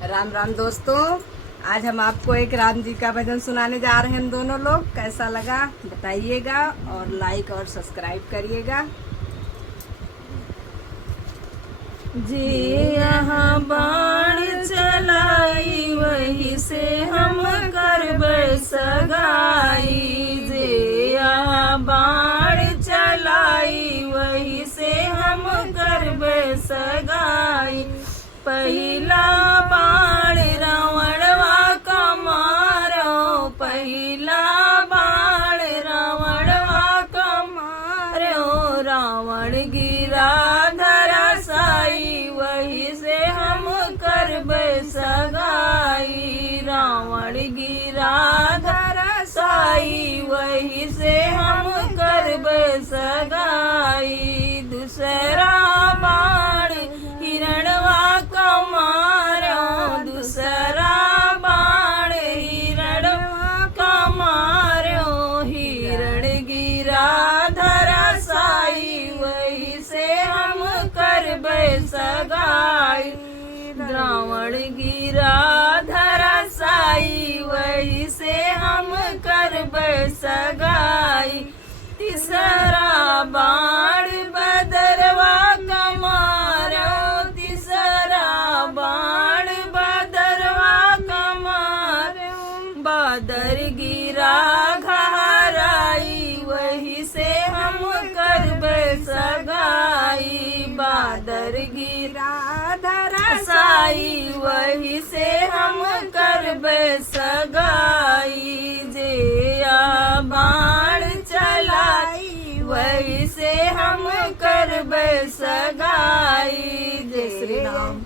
राम राम दोस्तों, आज हम आपको एक राम जी का भजन सुनाने जा रहे हैं। हम दोनों लोग कैसा लगा बताइएगा और लाइक और सब्सक्राइब करिएगा। जे यहाँ बाण चलाई वही से हम करबै सगाई। जे यहाँ बाण चलाई वही से हम करबै सगाई। पहिला बाण रावणवा का मारो, पहिला बाण रावणवा का मारो। रावण गिरा धराशायी वही से हम करबै सगाई। रावण गिरा धराशायी वही से हम करबै सगाई। दूसरा बाण हिरणवा का मारो, दूसरा बाण हिरणवा का मारो। हिरण गिरा धराशायी वही से हम करबै सगाई। रावण गिरा धराशायी वही से हम करबै सगाई। तीसरा बाण बदरवा का मारो, तीसरा बाण बदरवा का मारो। बादर गिरा घहराई वही से हम करबै सगाई। बादर गिरा धराशायी वही से हम करबै सगाई। जे बाण चलाई वही से हम करबै सगाई। जय श्री राम।